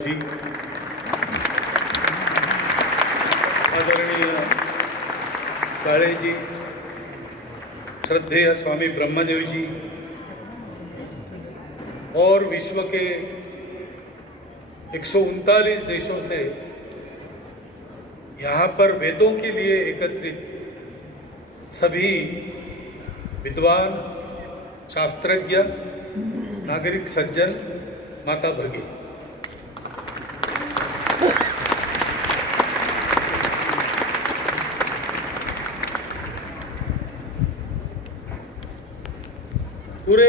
जी, आदरणीय काळे जी, श्रद्धेय स्वामी ब्रह्मदेव जी और विश्व के 139 देशों से यहाँ पर वेदों के लिए एकत्रित सभी विद्वान, शास्त्रज्ञ, नागरिक सज्जन, माता भगिनी, पूरे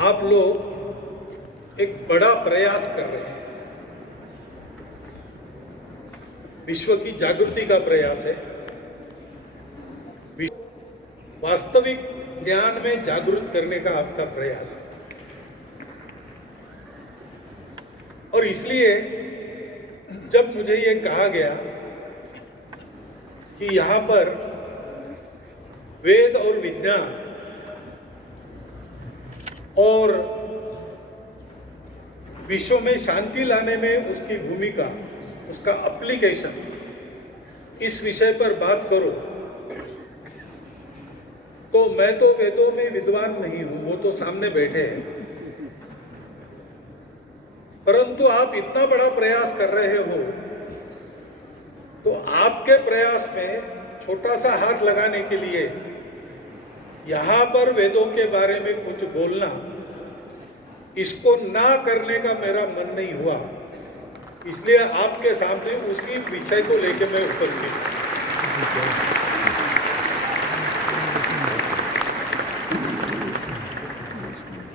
आप लोग एक बड़ा प्रयास कर रहे हैं। विश्व की जागृति का प्रयास है। वास्तविक ज्ञान में जागृत करने का आपका प्रयास है। और इसलिए जब मुझे ये कहा गया कि यहाँ पर वेद और विज्ञान और विश्व में शांति लाने में उसकी भूमिका, उसका एप्लीकेशन, इस विषय पर बात करो, तो मैं तो वेदों में विद्वान नहीं हूं, वो तो सामने बैठे हैं, परंतु आप इतना बड़ा प्रयास कर रहे हो तो आपके प्रयास में छोटा सा हाथ लगाने के लिए यहाँ पर वेदों के बारे में कुछ बोलना, इसको ना करने का मेरा मन नहीं हुआ। इसलिए आपके सामने उसी विषय को लेकर मैं उपस्थित हूँ।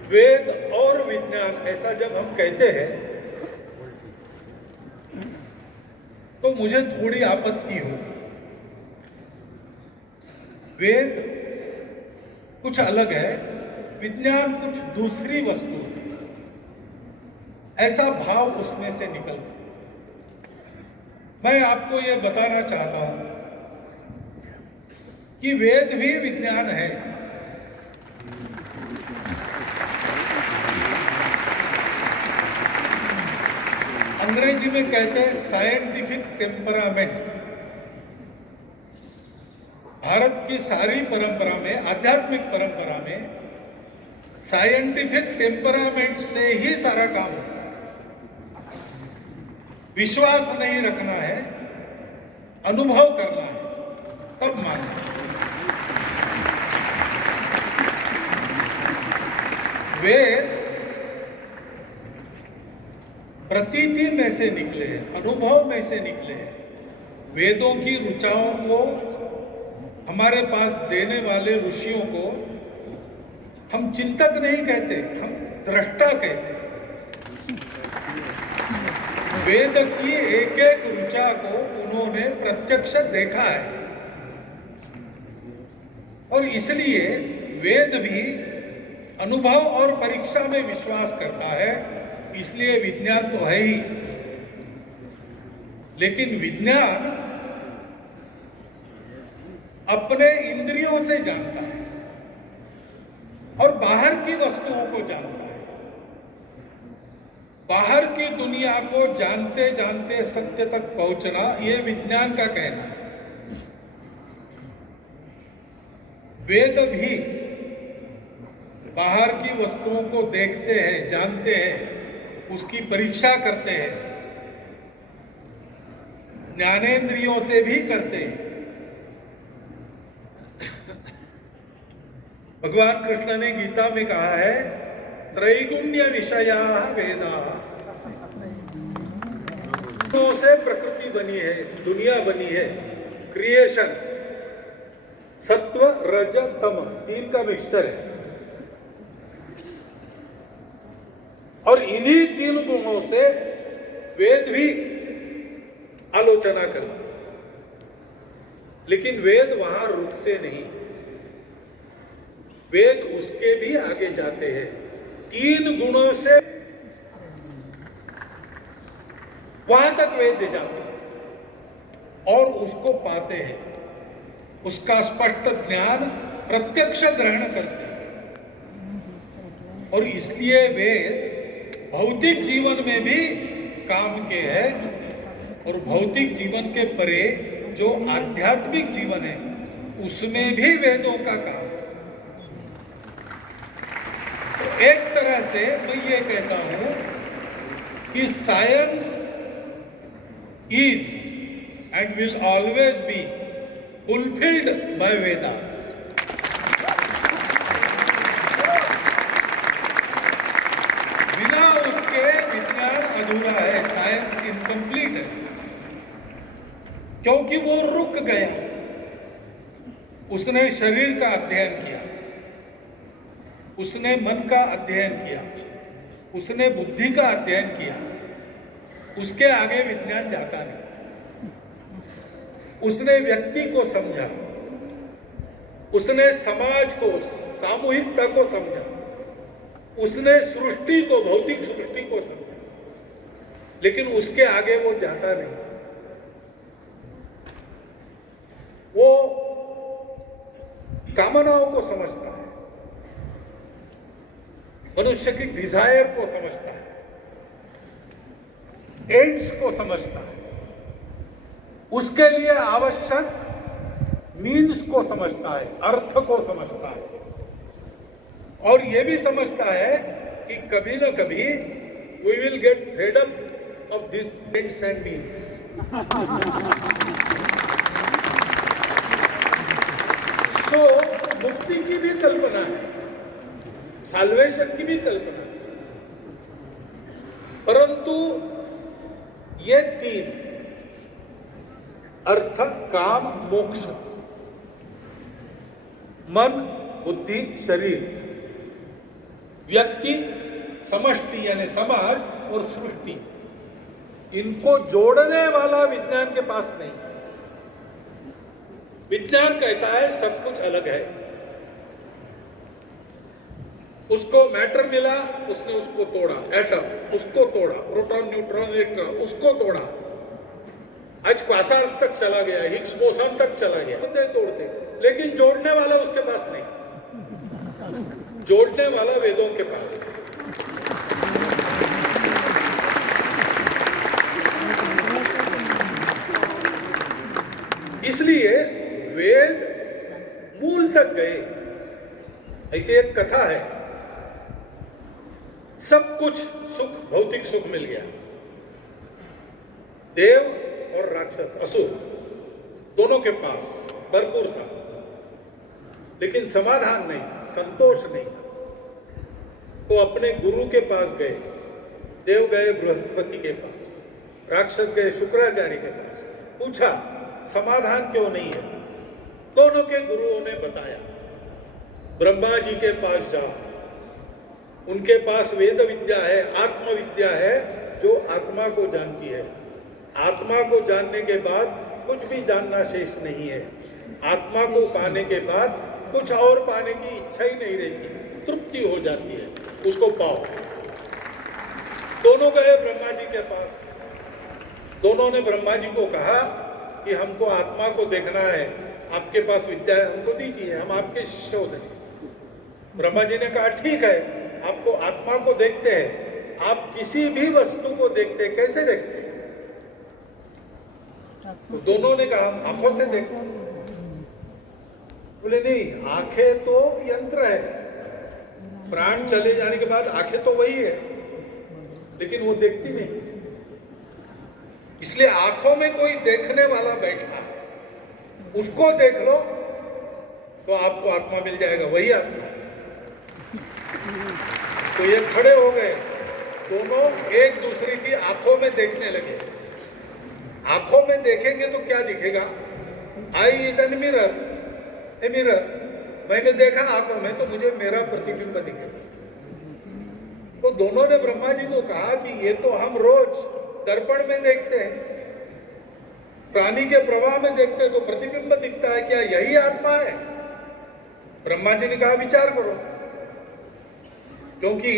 वेद और विज्ञान ऐसा जब हम कहते हैं तो मुझे थोड़ी आपत्ति होगी। वेद कुछ अलग है, विज्ञान कुछ दूसरी वस्तु है, ऐसा भाव उसमें से निकलता है। मैं आपको यह बताना चाहता हूं कि वेद भी विज्ञान है। अंग्रेजी में कहते हैं साइंटिफिक टेम्परामेंट। भारत की सारी परंपरा में, आध्यात्मिक परंपरा में, साइंटिफिक टेम्परामेंट से ही सारा काम होता है। विश्वास नहीं रखना है, अनुभव करना है, तब मानना है। वेद प्रतीति में से निकले हैं, अनुभव में से निकले हैं। वेदों की ऋचाओं को हमारे पास देने वाले ऋषियों को हम चिंतक नहीं कहते, हम दृष्टा कहते हैं। वेद की एक एक ऋचा को उन्होंने प्रत्यक्ष देखा है और इसलिए वेद भी अनुभव और परीक्षा में विश्वास करता है। इसलिए विज्ञान तो है ही, लेकिन विज्ञान अपने इंद्रियों से जानता है और बाहर की वस्तुओं को जानता है। बाहर की दुनिया को जानते जानते सत्य तक पहुंचना, यह विज्ञान का कहना है। वेद भी बाहर की वस्तुओं को देखते हैं, जानते हैं, उसकी परीक्षा करते हैं, ज्ञानेंद्रियों से भी करते हैं। भगवान कृष्ण ने गीता में कहा है, त्रैगुण्य विषया वेदा। तो से प्रकृति बनी है, दुनिया बनी है, क्रिएशन, सत्व रज तम, तीन का मिक्सचर है। और इन्हीं तीन गुणों से वेद भी आलोचना करते, लेकिन वेद वहां रुकते नहीं। वेद उसके भी आगे जाते हैं। तीन गुणों से वहां तक वेद जाते हैं और उसको पाते हैं, उसका स्पष्ट ज्ञान प्रत्यक्ष ग्रहण करते हैं। और इसलिए वेद भौतिक जीवन में भी काम के है और भौतिक जीवन के परे जो आध्यात्मिक जीवन है उसमें भी वेदों का काम है। तो एक तरह से मैं ये कहता हूं कि science is and will always be fulfilled by Vedas. बिना उसके विज्ञान अधूरा है, साइंस इनकम्प्लीट है, क्योंकि वो रुक गया। उसने शरीर का अध्ययन किया, उसने मन का अध्ययन किया, उसने बुद्धि का अध्ययन किया, उसके आगे विज्ञान जाता नहीं। उसने व्यक्ति को समझा, उसने समाज को, सामूहिकता को समझा, उसने सृष्टि को, भौतिक सृष्टि को समझा, लेकिन उसके आगे वो जाता नहीं। वो कामनाओं को समझता है, मनुष्य की डिजायर को समझता है, एड्स को समझता है, उसके लिए आवश्यक मीन्स को समझता है, अर्थ को समझता है, और यह भी समझता है कि कभी ना कभी we will get fed up of this ends and means. So मुक्ति की भी कल्पना है, साल्वेशन की भी कल्पना है, परंतु ये तीन अर्थ, काम, मोक्ष, मन, बुद्धि, शरीर, व्यक्ति, समष्टि यानी समाज और सृष्टि, इनको जोड़ने वाला विज्ञान के पास नहीं है। विज्ञान कहता है सब कुछ अलग है। उसको मैटर मिला, उसने उसको तोड़ा, एटम उसको तोड़ा, प्रोटॉन, न्यूट्रॉन, इलेक्ट्रॉन उसको तोड़ा, आज क्वासार्स तक चला गया, हिग्स बोसॉन तक चला गया, तोड़ते, लेकिन जोड़ने वाला उसके पास नहीं। जोड़ने वाला वेदों के पास है। इसलिए वेद मूल तक गए। ऐसे एक कथा है, सब कुछ सुख, भौतिक सुख मिल गया, देव और राक्षस, असुर, दोनों के पास भरपूर था, लेकिन समाधान नहीं था, संतोष नहीं था। तो अपने गुरु के पास गए, देव गए बृहस्पति के पास, राक्षस गए शुक्राचार्य के पास, पूछा समाधान क्यों नहीं है। दोनों के गुरुओं ने बताया, ब्रह्मा जी के पास जाओ, उनके पास वेद विद्या है, आत्मविद्या है, जो आत्मा को जानती है। आत्मा को जानने के बाद कुछ भी जानना शेष नहीं है। आत्मा को पाने के बाद कुछ और पाने की इच्छा ही नहीं रहती, तृप्ति हो जाती है, उसको पाओ। दोनों गए ब्रह्मा जी के पास। दोनों ने ब्रह्मा जी को कहा कि हमको आत्मा को देखना है, आपके पास विद्या है, हमको दीजिए, हम आपके शिष्य हो जाएंगे। ब्रह्मा जी ने कहा ठीक है, आपको आत्मा को देखते हैं। आप किसी भी वस्तु को देखते हैं, कैसे देखते हैं? तो दोनों ने कहा आंखों से देखते हैं। बोले नहीं, आंखें तो यंत्र है, प्राण चले जाने के बाद आंखें तो वही है, लेकिन वो देखती नहीं। इसलिए आंखों में कोई देखने वाला बैठा है, उसको देख लो तो आपको आत्मा मिल जाएगा, वही आत्मा है। तो ये खड़े हो गए, दोनों एक दूसरे की आंखों में देखने लगे। आंखों में देखेंगे तो क्या दिखेगा? Eye is an mirror, a mirror. मैंने देखा आंखों में तो मुझे मेरा प्रतिबिंब दिखेगा। तो दोनों ने ब्रह्मा जी को कहा कि ये तो हम रोज दर्पण में देखते हैं, प्राणी के प्रवाह में देखते हैं तो प्रतिबिंब दिखता है, क्या यही आत्मा है? ब्रह्मा जी ने कहा विचार करो, क्योंकि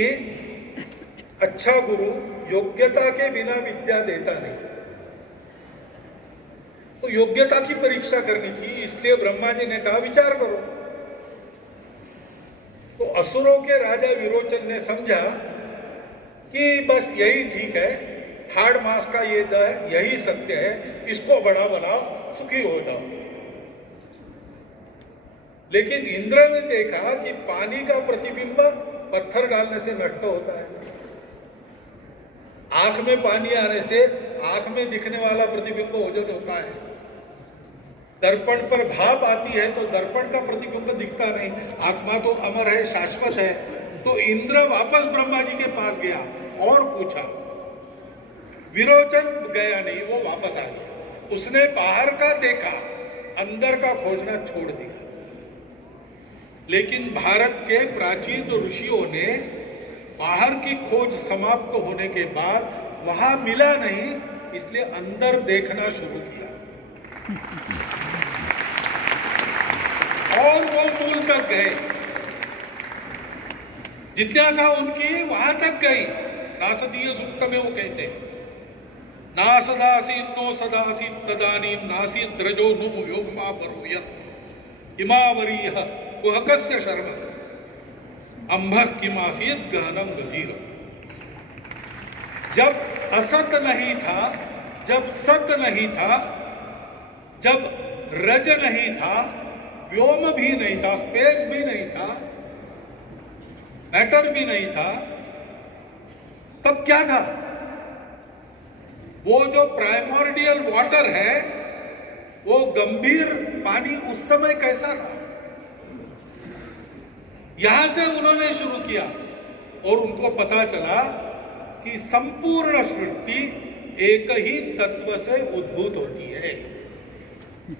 अच्छा गुरु योग्यता के बिना विद्या देता नहीं। तो योग्यता की परीक्षा करनी थी, इसलिए ब्रह्मा जी ने कहा विचार करो। तो असुरों के राजा विरोचन ने समझा कि बस यही ठीक है, हार्ड मास का ये द है, यही सत्य है, इसको बड़ा बनाओ, सुखी हो जाओगे। लेकिन इंद्र ने देखा कि पानी का प्रतिबिंब पत्थर डालने से नष्ट होता है, आंख में पानी आने से आंख में दिखने वाला प्रतिबिंब ओझल होता है, दर्पण पर भाप आती है तो दर्पण का प्रतिबिंब दिखता नहीं, आत्मा तो अमर है, शाश्वत है। तो इंद्र वापस ब्रह्मा जी के पास गया और पूछा, विरोचन गया नहीं, वो वापस आ गया। उसने बाहर का देखा, अंदर का खोजना छोड़ दिया। लेकिन भारत के प्राचीन ऋषियों ने बाहर की खोज समाप्त होने के बाद वहां मिला नहीं, इसलिए अंदर देखना शुरू किया और वो मूल तक गए। जिज्ञासा उनकी वहां तक गई। नासदीय सूक्त में वो कहते हैं, नासदासीन नो सदासीन तदानीम नासीद द्रजो नो योगमा परूय इमावरीह कुहकस्य शर्म अंभः किमासीत गहनम गभीर। जब असत नहीं था, जब सत नहीं था, जब रज नहीं था, व्योम भी नहीं था, स्पेस भी नहीं था, मैटर भी नहीं था, तब क्या था? वो जो प्राइमोर्डियल वाटर है, वो गंभीर पानी उस समय कैसा था? यहां से उन्होंने शुरू किया और उनको पता चला कि संपूर्ण सृष्टि एक ही तत्व से उद्भूत होती है।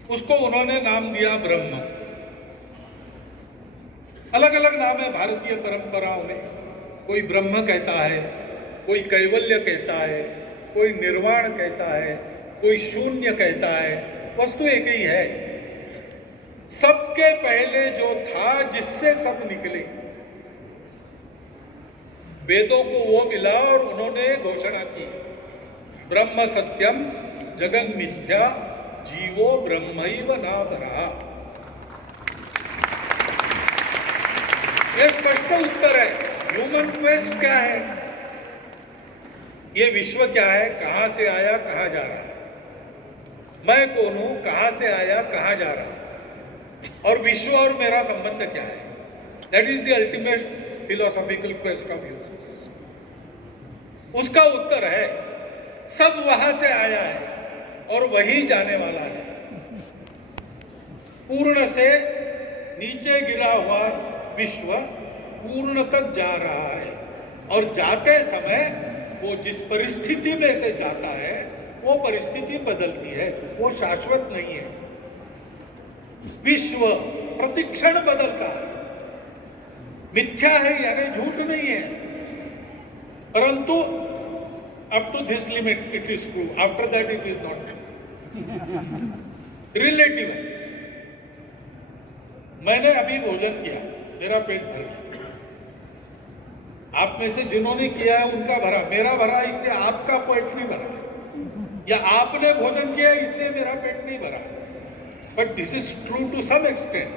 उसको उन्होंने नाम दिया ब्रह्म। अलग अलग नाम है भारतीय परंपराओं में। कोई ब्रह्म कहता है, कोई कैवल्य कहता है, कोई निर्वाण कहता है, कोई शून्य कहता है, वस्तु एक ही है। सबके पहले जो था, जिससे सब निकले, वेदों को वो मिला और उन्होंने घोषणा की, ब्रह्म सत्यम जगन मिथ्या जीवो ब्रह्मैव न परः। यह स्पष्ट उत्तर है। ह्यूमन क्वेस्ट क्या है? ये विश्व क्या है? कहां से आया, कहां जा रहा है? मैं कौन हूं, कहां से आया, कहां जा रहा है? और विश्व और मेरा संबंध क्या है? That is the ultimate philosophical quest of humans. उसका उत्तर है, सब वहां से आया है और वही जाने वाला है। पूर्ण से नीचे गिरा हुआ विश्व पूर्ण तक जा रहा है और जाते समय वो जिस परिस्थिति में से जाता है, वो परिस्थिति बदलती है, वो शाश्वत नहीं है। विश्व प्रतिक्षण बदलता है, मिथ्या है यानी झूठ नहीं है, परंतु up to this limit it is true, after that it is not true, relative है। मैंने अभी भोजन किया, मेरा पेट भर गया। आप में से जिन्होंने किया है उनका भरा, मेरा भरा इसलिए आपका पेट नहीं भरा, या आपने भोजन किया इसलिए मेरा पेट नहीं भरा। But this is true to some extent.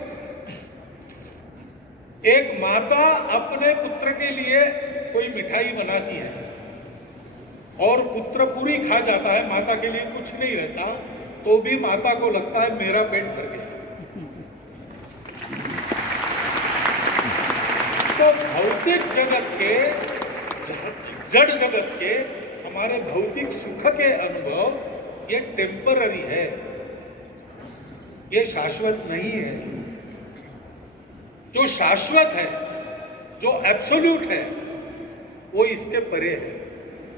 एक माता अपने पुत्र के लिए कोई मिठाई बनाती है और पुत्र पूरी खा जाता है, माता के लिए कुछ नहीं रहता, तो भी माता को लगता है मेरा पेट भर गया। तो भौतिक जगत के, जड़ जगत के हमारे भौतिक सुख के अनुभव ये टेम्पररी है, ये शाश्वत नहीं है। जो शाश्वत है, जो एब्सोल्यूट है, वो इसके परे है।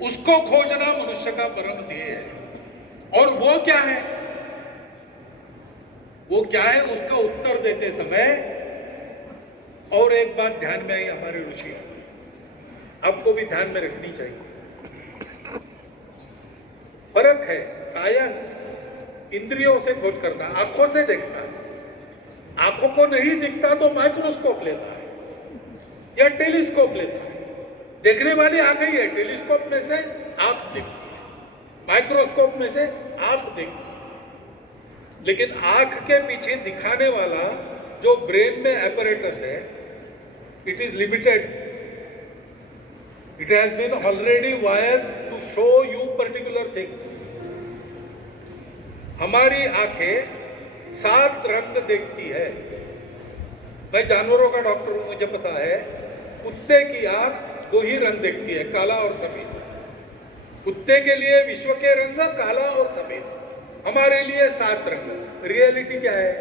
उसको खोजना मनुष्य का परम ध्येय है। और वो क्या है? वो क्या है? उसका उत्तर देते समय और एक बात ध्यान में आई हमारे ऋषि, आपको भी ध्यान में रखनी चाहिए। फर्क है, साइंस इंद्रियों से खोज करता है, आंखों से देखता है। आंखों को नहीं दिखता तो माइक्रोस्कोप लेता है या टेलीस्कोप लेता है। देखने वाली आंख ही है, टेलीस्कोप में से आंख दिखती है, माइक्रोस्कोप में से आंख दिखती है। लेकिन आंख के पीछे दिखाने वाला जो ब्रेन में एपरेटस है, it is limited. It has been already wired to show you particular things. हमारी आंखें 7 रंग देखती है। मैं जानवरों का डॉक्टर हूं, मुझे पता है। कुत्ते की आंख 2 ही रंग देखती है, काला और सफेद। कुत्ते के लिए विश्व के रंग काला और सफेद, हमारे लिए 7 रंग। रियलिटी क्या है?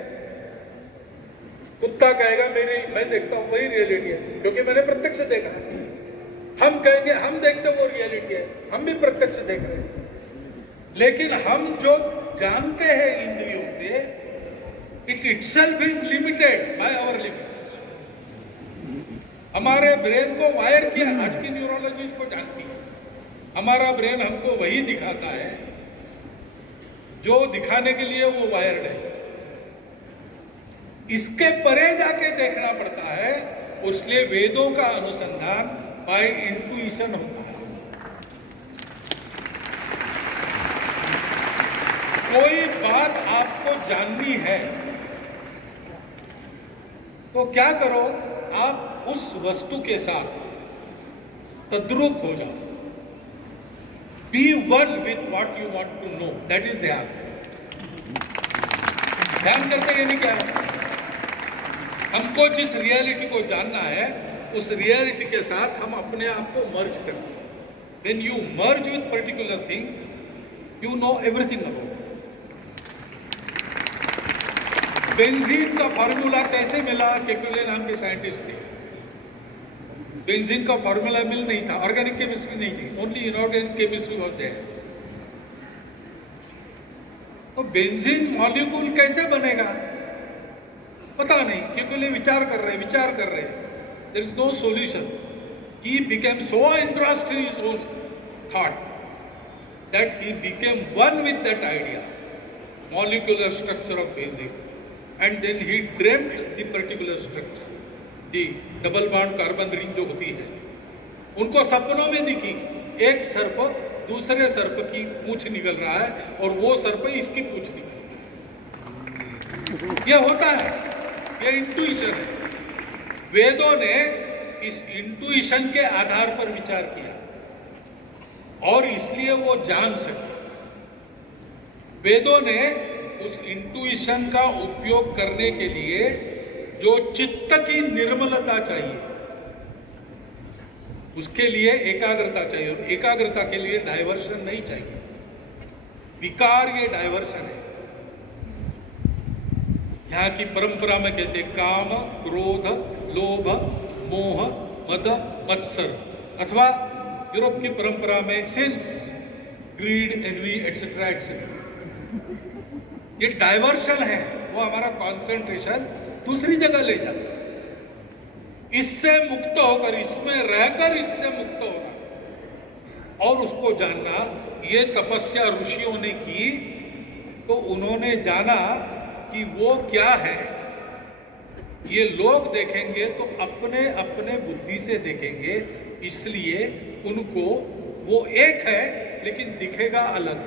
कुत्ता कहेगा मैं देखता हूं वही रियलिटी है, क्योंकि मैंने प्रत्यक्ष देखा है। हम कहेंगे हम देखते वो रियलिटी है, हम भी प्रत्यक्ष देख रहे हैं। लेकिन हम जो जानते हैं इंद्रियों से, it itself is limited by our limits. हमारे ब्रेन को वायर किया, आज की न्यूरोलॉजी इसको जानती है। हमारा ब्रेन हमको वही दिखाता है जो दिखाने के लिए वो वायर्ड है। इसके परे जाके देखना पड़ता है, इसलिए वेदों का अनुसंधान बाय इंट्यूशन होता है। कोई बात आपको जाननी है तो क्या करो, आप उस वस्तु के साथ तद्रूप हो जाओ। Be one with what you want to know, that is ध्यान। ध्यान करते यानी क्या है? हमको जिस रियलिटी को जानना है, उस रियलिटी के साथ हम अपने आप को मर्ज करते हैं। When you merge with particular thing, you know everything about. Benzene का फॉर्मूला कैसे मिला? केकुले नाम के साइंटिस्ट थे। बेंजीन का फॉर्मूला मिल नहीं था, ऑर्गेनिक केमिस्ट्री नहीं थी, only inorganic chemistry was there. तो बेंजीन मॉलिक्यूल कैसे बनेगा पता नहीं, केकुले विचार कर रहे। There is no solution. He became so engrossed in his own thought that he became one with that idea, molecular structure of benzene, and then he dreamt the particular structure, the double bond carbon ring जो होती है। उनको सपनों में दिखी, एक सर्प दूसरे सर्प की पूंछ निकल रहा है और वो सर्प इसकी पूंछ निकल रहा है। ये होता है, ये इंट्यूशन है। वेदों ने इस इंट्यूशन के आधार पर विचार किया और इसलिए वो जान सके। वेदों ने उस इंट्यूशन का उपयोग करने के लिए जो चित्त की निर्मलता चाहिए, उसके लिए एकाग्रता चाहिए, और एकाग्रता के लिए डाइवर्शन नहीं चाहिए। विकार ये डाइवर्शन है। यहाँ की परंपरा में कहते काम, क्रोध, लोभ, मोह, मद, मत्सर, अथवा यूरोप की परंपरा में sense, greed, envy, etcetera etcetera. ये डाइवर्शन है, वो हमारा कंसंट्रेशन दूसरी जगह ले जाता है। इससे मुक्त होकर, इसमें रहकर इससे मुक्त होना और उसको जानना, ये तपस्या ऋषियों ने की। तो उन्होंने जाना कि वो क्या है। ये लोग देखेंगे तो अपने अपने बुद्धि से देखेंगे, इसलिए उनको वो एक है लेकिन दिखेगा अलग।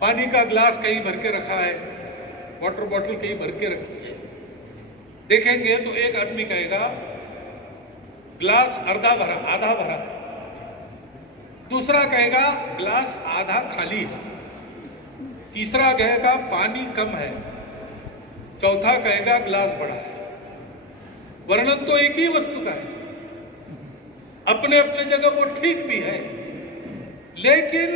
पानी का ग्लास कहीं भर के रखा है, वाटर बॉटल कहीं भर के रखी है। देखेंगे तो एक आदमी कहेगा ग्लास आधा भरा, दूसरा कहेगा ग्लास आधा खाली है, तीसरा कहेगा पानी कम है, चौथा कहेगा ग्लास बड़ा है। वर्णन तो एक ही वस्तु का है, अपने अपने जगह वो ठीक भी है, लेकिन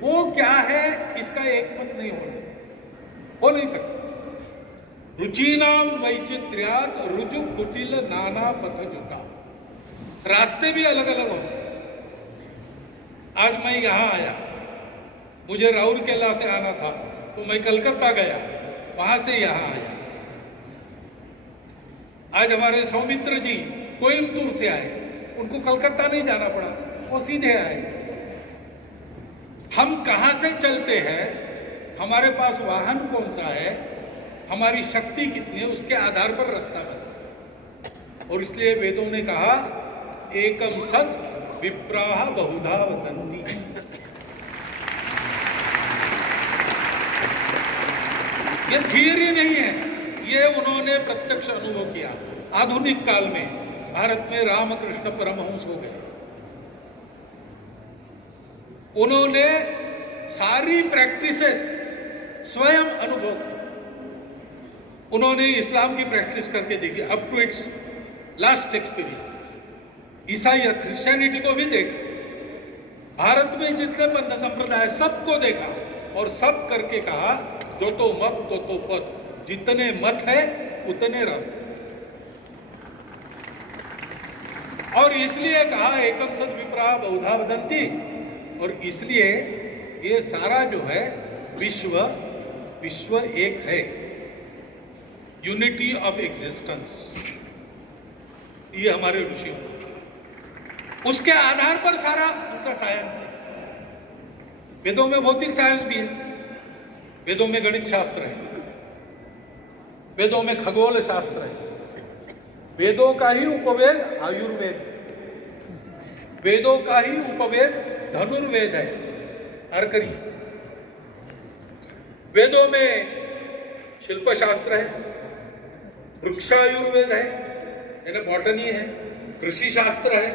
वो क्या है इसका एक मत नहीं हो नहीं सकता। रुचिनाम वैचित्र्यात रुजु कुटिल नाना पथ जुटा, रास्ते भी अलग अलग होंगे। आज मैं यहां आया, मुझे राउरकेला से आना था तो मैं कलकत्ता गया, वहां से यहां आया। आज हमारे सौमित्र जी कोयम्बतूर से आए, उनको कलकत्ता नहीं जाना पड़ा, वो सीधे आए। हम कहां से चलते हैं, हमारे पास वाहन कौन सा है, हमारी शक्ति कितनी है, उसके आधार पर रास्ता बना। और इसलिए वेदों ने कहा एकम सत विप्राह बहुधा वसंती। ये थियरी नहीं है, ये उन्होंने प्रत्यक्ष अनुभव किया। आधुनिक काल में भारत में रामकृष्ण परमहंस हो गए। उन्होंने सारी प्रैक्टिसेस स्वयं अनुभव की। उन्होंने इस्लाम की प्रैक्टिस करके देखी up to its last experience. ईसाईयत क्रिश्चियनिटी को भी देखा, भारत में जितने पंथ संप्रदाय सबको देखा और सब करके कहा जो तो मत तो पथ, जितने मत है उतने रास्ते। और इसलिए कहा एकम सद विप्रा बहुधा वदन्ति, और इसलिए ये सारा जो है विश्व एक है, यूनिटी ऑफ एग्जिस्टेंस, ये हमारे ऋषियों को, उसके आधार पर सारा उनका साइंस है। वेदों में भौतिक साइंस भी है, वेदों में गणित शास्त्र है, वेदों में खगोल शास्त्र है, वेदों का ही उपवेद आयुर्वेद है, वेदों का ही उपवेद धनुर्वेद है, अर्करी। वेदों में शिल्प शास्त्र है, वृक्षायुर्वेद है, यानी बॉटनी है, कृषि शास्त्र है,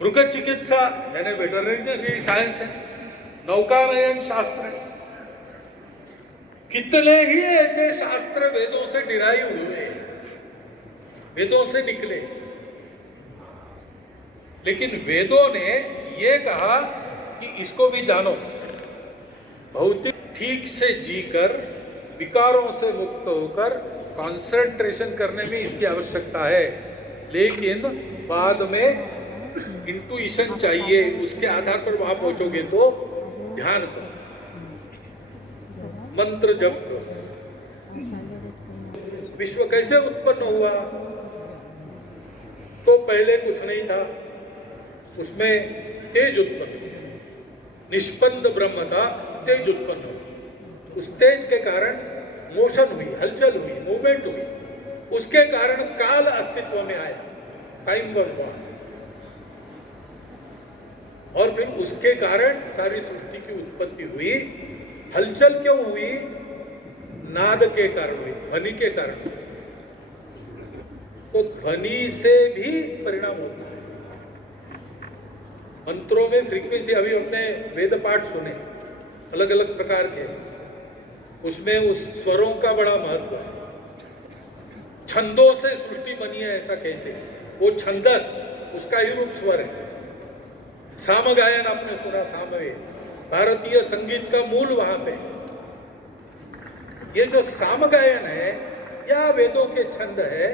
मृग चिकित्सा यानी वेटरनरी साइंस है, नौकानयन शास्त्र है। कितने ही ऐसे शास्त्र वेदों से डिराइव हुए, वेदों से निकले। लेकिन वेदों ने ये कहा कि इसको भी जानो, भौतिक ठीक से जीकर विकारों से मुक्त होकर कंसंट्रेशन करने में इसकी आवश्यकता है, लेकिन बाद में इंट्यूशन चाहिए, उसके आधार पर वहां पहुंचोगे तो ध्यान करो, मंत्र जप करो। विश्व कैसे उत्पन्न हुआ? तो पहले कुछ नहीं था, उसमें तेज उत्पन्न हुआ, निष्पन्द ब्रह्म था, तेज उत्पन्न हुआ। उस तेज के कारण मोशन हुई, हलचल हुई, मूवमेंट हुई, उसके कारण काल अस्तित्व में आया, टाइम वॉज बॉर्न। और फिर उसके कारण सारी सृष्टि की उत्पत्ति हुई। हलचल क्यों हुई? नाद के कारण हुई, ध्वनि के कारण। तो ध्वनि से भी परिणाम होता है। मंत्रों में फ्रीक्वेंसी, अभी हमने वेद पाठ सुने अलग अलग प्रकार के, उसमें उस स्वरों का बड़ा महत्व है। छंदों से सृष्टि बनी है ऐसा कहते हैं, वो छंदस उसका ही रूप स्वर है। सामगायन आपने सुना, सामवेद, भारतीय संगीत का मूल वहां पे है। ये जो सामगायन है या वेदों के छंद है,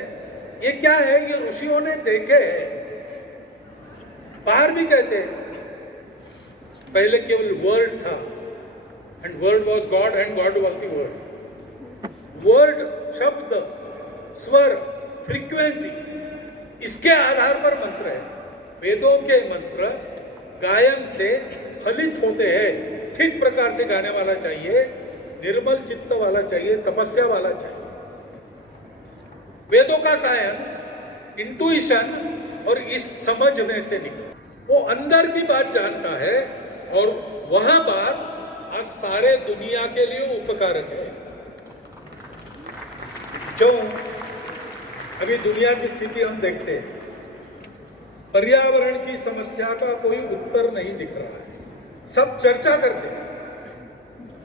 ये क्या है? ये ऋषियों ने देखे हैं, बाहर भी कहते हैं। पहले केवल वर्ड था, and word was God and God was the word. Word, शब्द, स्वर, फ्रीक्वेंसी, इसके आधार पर मंत्र है। वेदों के मंत्र गायन से फलित होते हैं। ठीक प्रकार से गाने वाला चाहिए, निर्मल चित्त वाला चाहिए, तपस्या वाला चाहिए। वेदों का साइंस इंट्यूशन और इस समझने से निकला, वो अंदर की बात जानता है, और वह बात आज सारे दुनिया के लिए उपकारक है। क्यों? अभी दुनिया की स्थिति हम देखते हैं, पर्यावरण की समस्या का कोई उत्तर नहीं दिख रहा है। सब चर्चा करते हैं,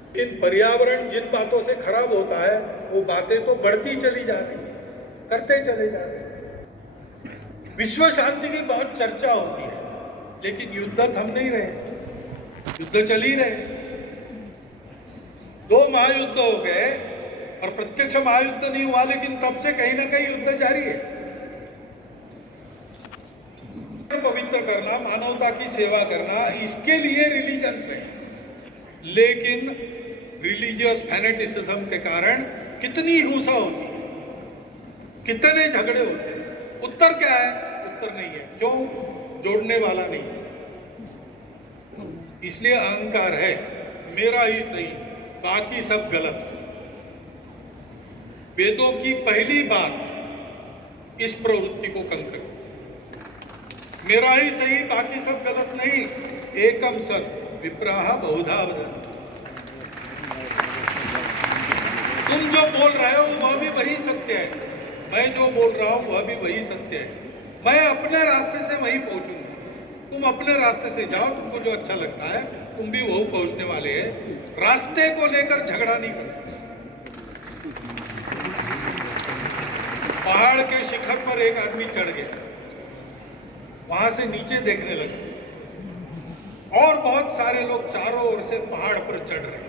लेकिन पर्यावरण जिन बातों से खराब होता है वो बातें तो बढ़ती चली जा रही है, करते चले जा रहे हैं। विश्व शांति की बहुत चर्चा होती है, लेकिन युद्ध थम नहीं रहे, युद्ध चल ही रहे। 2 महायुद्ध हो गए और प्रत्यक्ष महायुद्ध नहीं हुआ, लेकिन तब से कहीं ना कहीं युद्ध जारी है। पवित्र करना, मानवता की सेवा करना, इसके लिए रिलीजन्स है, लेकिन रिलीजियस फैनेटिसिज्म के कारण कितनी हिंसा होती है, कितने झगड़े होते हैं। उत्तर क्या है? उत्तर नहीं है। क्यों? जोड़ने वाला नहीं है। इसलिए अहंकार है, मेरा ही सही, बाकी सब गलत। वेदों की पहली बात इस प्रवृत्ति को कम कर, मेरा ही सही, बाकी सब गलत नहीं। एकम सत विप्राह बहुधा वदन्ति। तुम जो बोल रहे हो वह भी वही सत्य है, मैं जो बोल रहा हूं वह भी वही सत्य है। मैं अपने रास्ते से वहीं पहुंचूंगा, तुम अपने रास्ते से जाओ, तुमको जो अच्छा लगता है तुम भी वहीं पहुंचने वाले हैं। रास्ते को लेकर झगड़ा नहीं कर सकते। पहाड़ के शिखर पर एक आदमी चढ़ गया, वहां से नीचे देखने लगा और बहुत सारे लोग चारों ओर से पहाड़ पर चढ़ रहे हैं।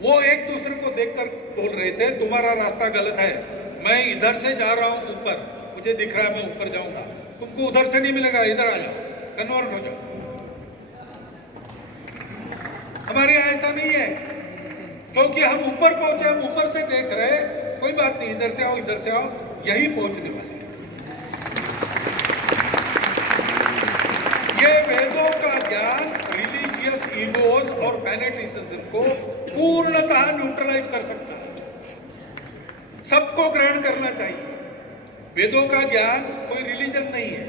वो एक दूसरे को देखकर बोल रहे थे, तुम्हारा रास्ता गलत है, मैं इधर से जा रहा हूं ऊपर, मुझे दिख रहा है मैं ऊपर जाऊंगा, तुमको उधर से नहीं मिलेगा, इधर आ जाओ, कन्वर्ट हो जाओ। हमारे यहाँ ऐसा नहीं है, क्योंकि हम ऊपर पहुंचे, हम ऊपर से देख रहे, कोई बात नहीं, इधर से आओ, इधर से आओ, यही पहुंचने वाले। ये वेदों का ज्ञान रिलीजियस ईगोज और फैनेटिसिज्म को पूर्णतः न्यूट्रलाइज कर सकता है। सबको ग्रहण करना चाहिए। वेदों का ज्ञान कोई रिलीजन नहीं है,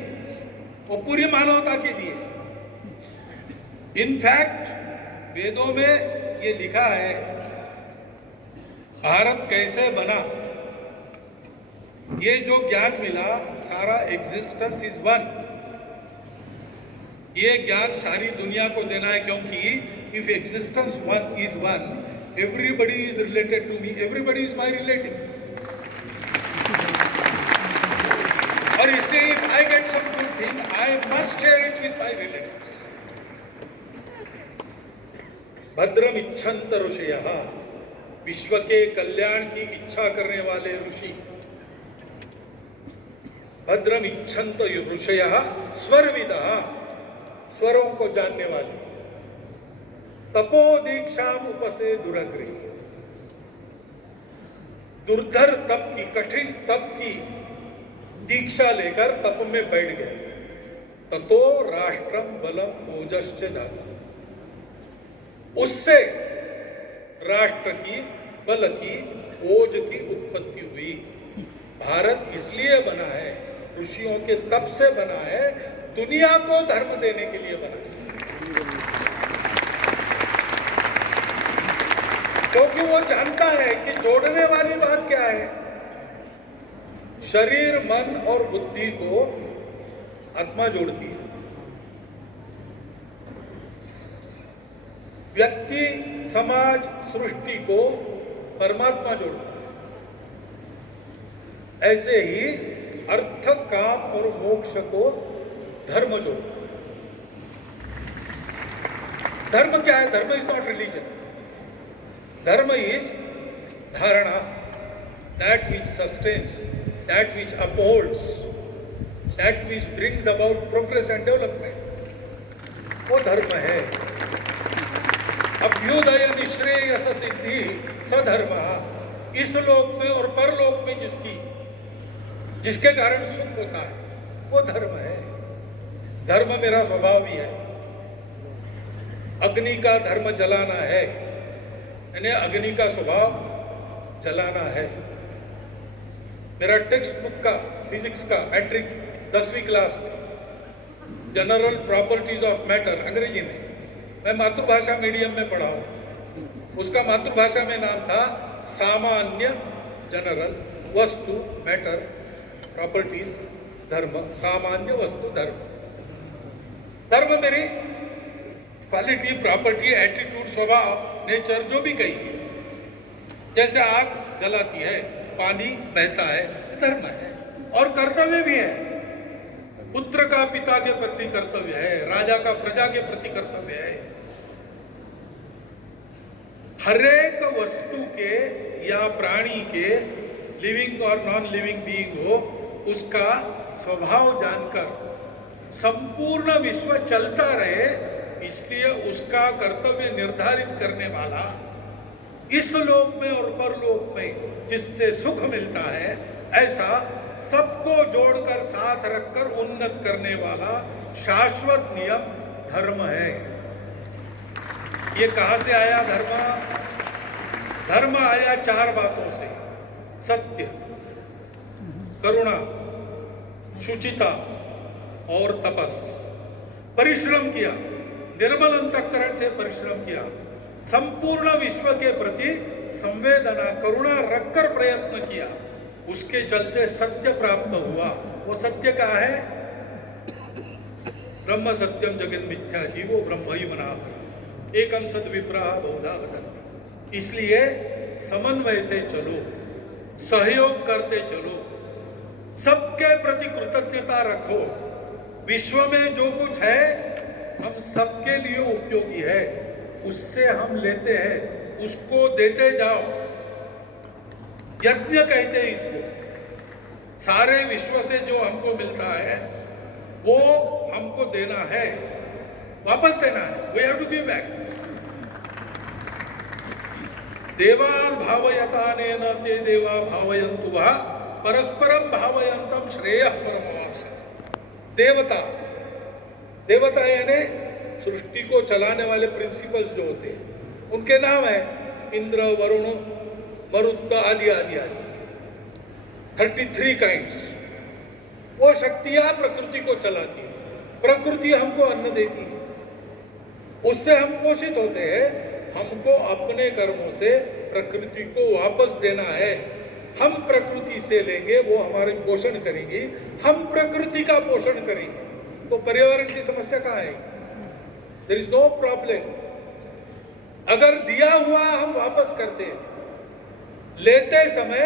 वो पूरी मानवता के लिए। इनफैक्ट वेदों में ये लिखा है, भारत कैसे बना, ये जो ज्ञान मिला, सारा एग्जिस्टेंस इज वन, ये ज्ञान सारी दुनिया को देना है, क्योंकि if existence one is one, everybody is related to me, everybody is my relative. और इसलिए if I get some good thing, I must share it with my relative. भद्रम इच्छन्त ऋषयः, विश्व के कल्याण की इच्छा करने वाले ऋषि। भद्रम इच्छन्त ऋषयः स्वरविदः, स्वरों को जानने वाले। तपो दीक्षाम उपसे दुरग्रही, दुर्धर तप की, कठिन तप की दीक्षा लेकर तप में बैठ गए। ततो राष्ट्रम बलम ओजश्च जाता, उससे राष्ट्र की, बल की, ओज की उत्पत्ति हुई। भारत इसलिए बना है, ऋषियों के तप से बना है, दुनिया को धर्म देने के लिए बना है। क्योंकि वो जानता है कि जोड़ने वाली बात क्या है, शरीर, मन और बुद्धि को आत्मा जोड़ती है, व्यक्ति, समाज, सृष्टि को परमात्मा जोड़ता है। ऐसे ही अर्थ, काम और मोक्ष को धर्म जोड़ता है। धर्म क्या है? धर्म इज नॉट रिलीजन, धर्म इज धारणा, that which sustains, that which upholds, that which brings about progress and development, वो धर्म है। अभ्युदय निश्रेयस सिद्धि सधर्म, इस लोक में और परलोक में जिसके कारण सुख होता है, वो धर्म है। धर्म मेरा स्वभाव भी है। अग्नि का धर्म जलाना है, यानी अग्नि का स्वभाव जलाना है। मेरा टेक्स्ट बुक का, फिजिक्स का, मैट्रिक 10वीं क्लास में, जनरल प्रॉपर्टीज ऑफ मैटर, अंग्रेजी में, मैं मातृभाषा मीडियम में पढ़ा हूँ। उसका मातृभाषा में नाम था सामान्य, जनरल, वस्तु, मैटर, प्रॉपर्टीज, धर्म, सामान्य वस्तु, धर्म। धर्म मेरी क्वालिटी, प्रॉपर्टी, एटीट्यूड, स्वभाव, नेचर, जो भी कहिए। जैसे आग जलाती है, पानी बहता है, धर्म है। और कर्तव्य भी है, पुत्र का पिता के प्रति कर्तव्य है, राजा का प्रजा के प्रति कर्तव्य है। हरेक वस्तु के या प्राणी के, लिविंग और नॉन लिविंग बीइंग हो, उसका स्वभाव जानकर संपूर्ण विश्व चलता रहे, इसलिए उसका कर्तव्य निर्धारित करने वाला, इस लोक में और परलोक में जिससे सुख मिलता है, ऐसा सबको जोड़कर साथ रखकर उन्नत करने वाला शाश्वत नियम धर्म है। ये कहां से आया धर्म? धर्म आया 4 बातों से: सत्य, करुणा, शुचिता और तपस। परिश्रम किया, निर्मल अंतःकरण से परिश्रम किया, संपूर्ण विश्व के प्रति संवेदना करुणा रखकर प्रयत्न किया, उसके चलते सत्य प्राप्त हुआ। वो सत्य का है ब्रह्म सत्यम जगन मिथ्या जीवो ब्रह्म ही मनापरा एकम सद विप्रा बहुधा वदन्ति। इसलिए समन्वय से चलो, सहयोग करते चलो, सबके प्रति कृतज्ञता रखो। विश्व में जो कुछ है हम सबके लिए उपयोगी है, उससे हम लेते हैं, उसको देते जाओ। यज्ञ कहते हैं इसको। सारे विश्व से जो हमको मिलता है वो हमको देना है, वापस देना है। We have to give back. देवान भावयतानेन ते देवा भावयन्तु वः परस्परम भावयन्तम श्रेयः परमावश्यकम्। देवता, देवता यानी सृष्टि को चलाने वाले प्रिंसिपल्स जो होते हैं, उनके नाम है इंद्र, वरुण, मरुत आदि आदि आदि, 33 काइंड्स। वो शक्तियां प्रकृति को चलाती है, प्रकृति हमको अन्न देती है, उससे हम पोषित होते हैं। हमको अपने कर्मों से प्रकृति को वापस देना है। हम प्रकृति से लेंगे, वो हमारे पोषण करेंगी, हम प्रकृति का पोषण करेंगे, तो पर्यावरण की समस्या कहाँ आएगी? There is no problem. अगर दिया हुआ हम वापस करते हैं, लेते समय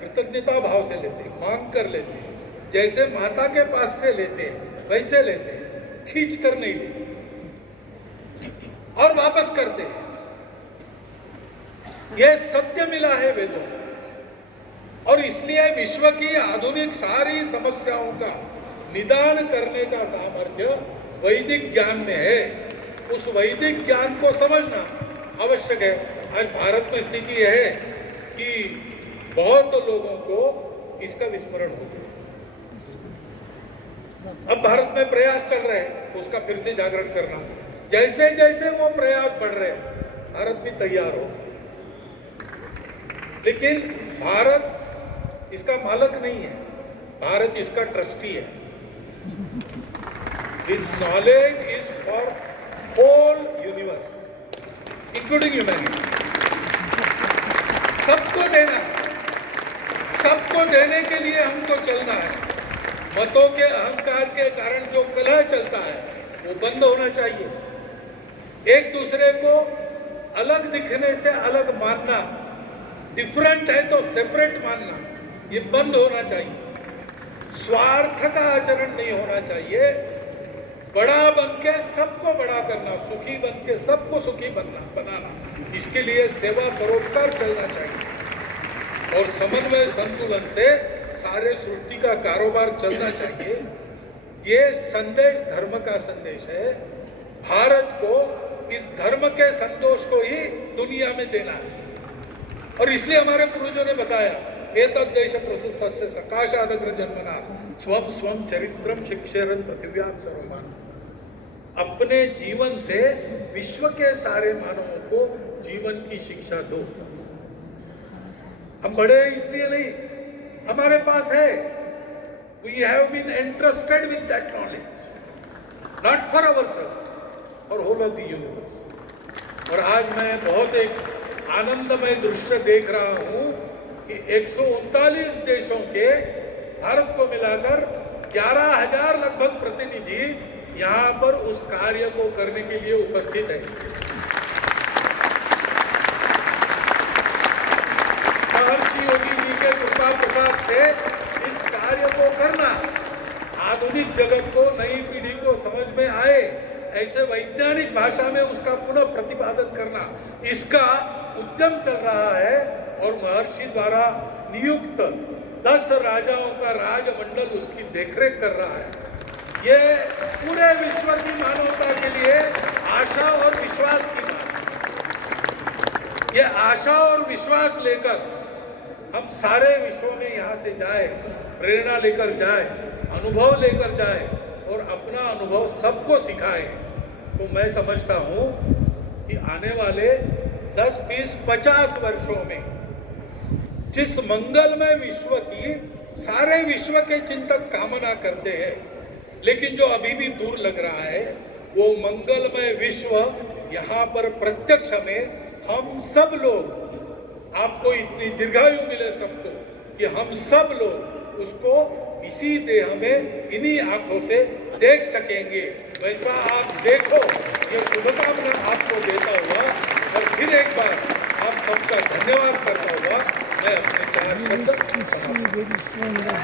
कृतज्ञता भाव से लेते हैं, मांग कर लेते हैं, जैसे माता के पास से लेते हैं वैसे लेते हैं, खींच कर नहीं लेते और वापस करते हैं। यह सत्य मिला है वेदों से, और इसलिए विश्व की आधुनिक सारी समस्याओं का निदान करने का सामर्थ्य वैदिक ज्ञान में है। उस वैदिक ज्ञान को समझना आवश्यक है। आज भारत में स्थिति है कि बहुत लोगों को इसका विस्मरण हो गया। अब भारत में प्रयास चल रहे हैं उसका फिर से जागरण करना। जैसे जैसे वो प्रयास बढ़ रहे हैं, भारत भी तैयार हो, लेकिन भारत इसका मालक नहीं है, भारत इसका ट्रस्टी है। This knowledge is for whole universe including humanity. सबको देना है, सबको देने के लिए हमको चलना है। मतों के अहंकार के कारण जो कलह चलता है वो बंद होना चाहिए। एक दूसरे को अलग दिखने से अलग मानना, डिफरेंट है तो सेपरेट मानना, ये बंद होना चाहिए। स्वार्थ का आचरण नहीं होना चाहिए। बड़ा बन के सबको बड़ा करना, सुखी बन के सबको सुखी बनाना, इसके लिए सेवा परोपकार चलना चाहिए और समन्वय संतुलन से सारे सृष्टि का कारोबार चलना चाहिए। ये संदेश धर्म का संदेश है। भारत को इस धर्म के संतोष को ही दुनिया में देना है, और इसलिए हमारे पूर्वजों ने बताया, एतद् देश प्रसूतस्य सकाशादग्र जन्मना स्वम स्वम चरित्रम शिक्षेरन पृथिव्याम सर्वमान। अपने जीवन से विश्व के सारे मानवों को जीवन की शिक्षा दो। हम बड़े इसलिए नहीं, हमारे पास है, we have been entrusted with that knowledge, not for ourselves, for whole of the universe। और आज मैं बहुत एक आनंदमय दृश्य देख रहा हूं कि 139 देशों के भारत को मिलाकर 11,000 लगभग प्रतिनिधि यहाँ पर उस कार्य को करने के लिए उपस्थित है। महर्षि योगी जी के कृपा प्रसाद से इस कार्य को करना, आधुनिक जगत को, नई पीढ़ी को समझ में आए ऐसे वैज्ञानिक भाषा में उसका पुनः प्रतिपादन करना, इसका उद्यम चल रहा है। और महर्षि द्वारा नियुक्त 10 राजाओं का राजमंडल उसकी देखरेख कर रहा है। ये पूरे विश्व की मानवता के लिए आशा और विश्वास की बात। ये आशा और विश्वास लेकर हम सारे विश्व में यहाँ से जाए, प्रेरणा लेकर जाए, अनुभव लेकर जाए और अपना अनुभव सबको सिखाए, तो मैं समझता हूँ कि आने वाले 10, 20, 50 वर्षों में जिस मंगलमय विश्व की सारे विश्व के चिंतक कामना करते हैं, लेकिन जो अभी भी दूर लग रहा है, वो मंगलमय विश्व यहाँ पर प्रत्यक्ष में हम सब लोग आपको इतनी दीर्घायु मिले सबको कि हम सब लोग उसको इसी देह में इन्हीं आंखों से देख सकेंगे। वैसा आप देखो, ये शुभकामना आपको देता हुआ और फिर एक बार आप सबका धन्यवाद करता हुआ मैं अपने 4 शब्द समाप्त